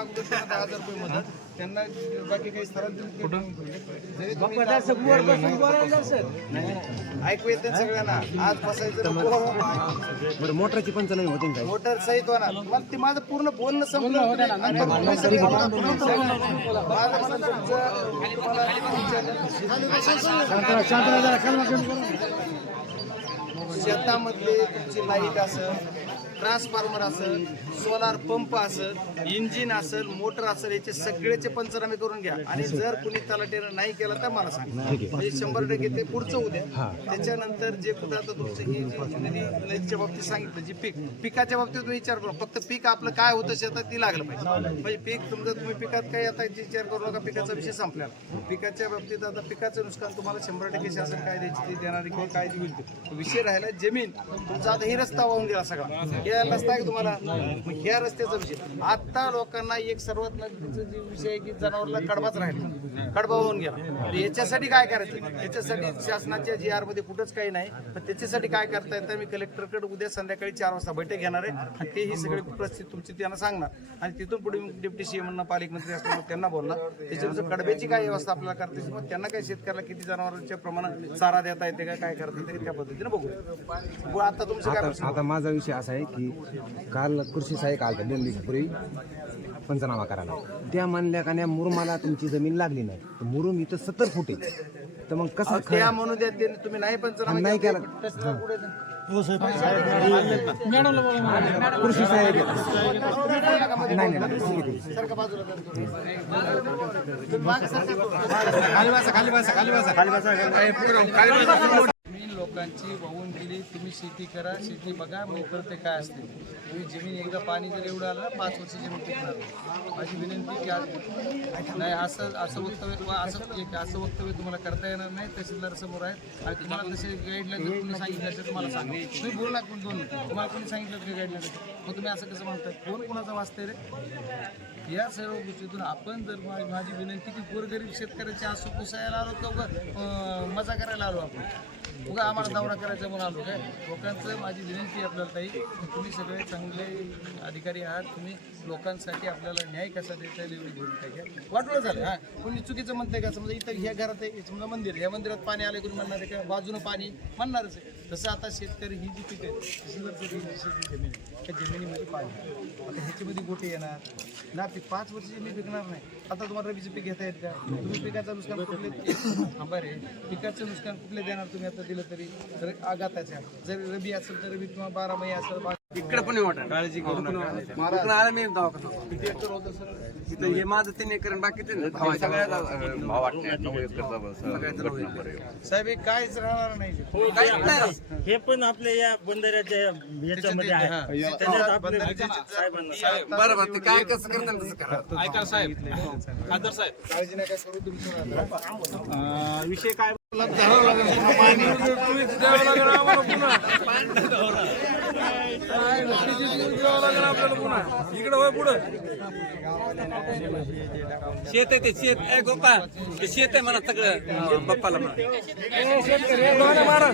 अगोदर त्यांना दहा हजार रुपये मदत त्यांना बाकी काही स्थलांतरित ऐकू सगळ्यांना आज बसायचं बरं मोटरची पंचनामे होते काय मोटर सहित होणार मग ते माझं पूर्ण बोलणं संपलं शेतामधले तुमची लाइट असं ट्रान्सफॉर्मर असेल सोलार पंप असेल इंजिन असेल मोटर असेल याचे सगळ्याचे पंचनामे करून घ्या. आणि जर कुणी तलाट्यानं नाही केलं तर मला सांगा. म्हणजे शंभर टक्के ते पुढचं उद्या त्याच्यानंतर जे कुठं आता तुमचं ही जी बाबतीत सांगितलं जी पीक पिकाच्या बाबतीत तुम्ही विचार करू. फक्त पीक आपलं काय होतं शेतात ती लागलं पाहिजे. म्हणजे पीक तुमचं तुम्ही पिकात काही आता विचार करू नका पिकाचा विषय संपल्याला पिकाच्या बाबतीत आता पिकाचं नुकसान तुम्हाला शंभर टक्के शासन काय द्यायची ती देणारी किंवा काय होईल विषय राहिला जमीन. तुमचा आता ही रस्ता वाहून गेला सगळा. या रस्ता आहे तुम्हाला? मग ह्या रस्त्याचा विषय. आता लोकांना एक सर्वात नगदीचा जे विषय आहे की जनावरला कडबाच राहिला. कडबा होऊन गेला. तर याच्यासाठी काय करायचं? याच्यासाठी शासनाच्या जी आरमध्ये कुठंच काही नाही. पण त्याच्यासाठी काय करता येतं? मी कलेक्टरकडे उद्या संध्याकाळी चार वाजता बैठक घेणार आहे. आणि ते ही सगळी परिस्थिती तुमची त्यांना सांगणार. आणि तिथून पुढे डेप्टी सीएम पालकमंत्री असल्यामुळे त्यांना बोलणार. त्याच्यानुसार कडब्याची काय व्यवस्था आपल्याला करता मग त्यांना काय शेतकऱ्याला किती जनावरांच्या प्रमाणात चारा देता येते का काय करता येते त्या पद्धतीने बघू. आता तुमचं काय? आता आता माझा विषय असा आहे की काल कृषी सहाय्यक आलता दोन दिवसापूर्वी पंचनामा करायला त्या म्हणल्या का नाही मुरुमाला तुमची जमीन लागली नाही तर मुरुम इथं सत्तर फूट आहे तर मग कसं त्या म्हणू द्या ते तुम्ही नाही पंचनामा नाही केला. कृषी सहाय्यक आहे. नाही नाही आहे. सारखं बाजूला करा तुम्ही. तुम्ही मागं सरका. जमीन लोकांची वाहून गेली तुम्ही शेती करा शेती बघा मग ते काय असते. तुम्ही जमीन एकदा पाणी जर एवढं आलं पाच वर्ष जमीन टिकणार माझी विनंती की आज नाही असं असं वक्तव्य वा असं एक असं वक्तव्य तुम्हाला करता येणार नाही तहसीलदार समोर आहेत. आणि तुम्हाला तसे गाईडलाईन जर कोणी सांगितलं असेल तर तुम्हाला सांगा तुम्ही बोल ना कोण दोन तुम्हाला कोणी सांगितलं की गाईडलाईन मग तुम्ही असं कसं म्हणताय कोण कोणाचा वाचतंय रे? या सर्व गोष्टीतून आपण जर माझी विनंती की गोरगरीब शेतकऱ्याचे आसू पुसायला आलो का मजा करायला आलो आपण? उगा व्यापार दौरा करायचा म्हणून आलो काय? लोकांचं माझी विनंती आपल्याला ताई तुम्ही सगळे चांगले अधिकारी आहात. तुम्ही लोकांसाठी आपल्याला न्याय कसा देता येईल एवढी भूमिका घ्या. वाटलं झालं हा? कोणी चुकीचं म्हणतंय का? समजा इथं ह्या घरात आहे समजा मंदिर या मंदिरात पाणी आले कोणी म्हणणार आहे का? बाजूनं पाणी म्हणणारच आहे. तसं आता शेतकरी ही जी पिकं जमीन आहे, त्या जमिनीमध्ये पाणी. आता ह्याच्यामध्ये गोटे येणार. ना पीक पाच वर्ष जमीन पिकणार नाही. आता तुम्हाला रबीचं पीक घेता येत का? तुम्ही पिकाचं नुकसान कुठले थांबा रे. पिकाचं नुकसान कुठले देणार तुम्ही आता दिलं तरी? तर आघाताच्या जर रबी असेल तर रबी किंवा बारा महिने असेल इकडे पण वाटत काळजी करू नका. आलं मी दवाखाना हे माझं तीन एकर बाकी. साहेब हे काहीच राहणार नाही. काहीच नाही हे पण आपल्या या बंधाऱ्याच्या याच्यामध्ये आहे. त्याच्यात आपले साहेबांना बरं बरं ते काय कसं करतात तसं करा. ऐका साहेब. खासदार साहेब. काळजी नका करू तुमचं विषय काय? इकडे होय पुढं शेत आहे ते शेत. आहे गोपा ते शेत आहे म्हणा सगळं. बाप्पाला म्हणा. मारा मारा.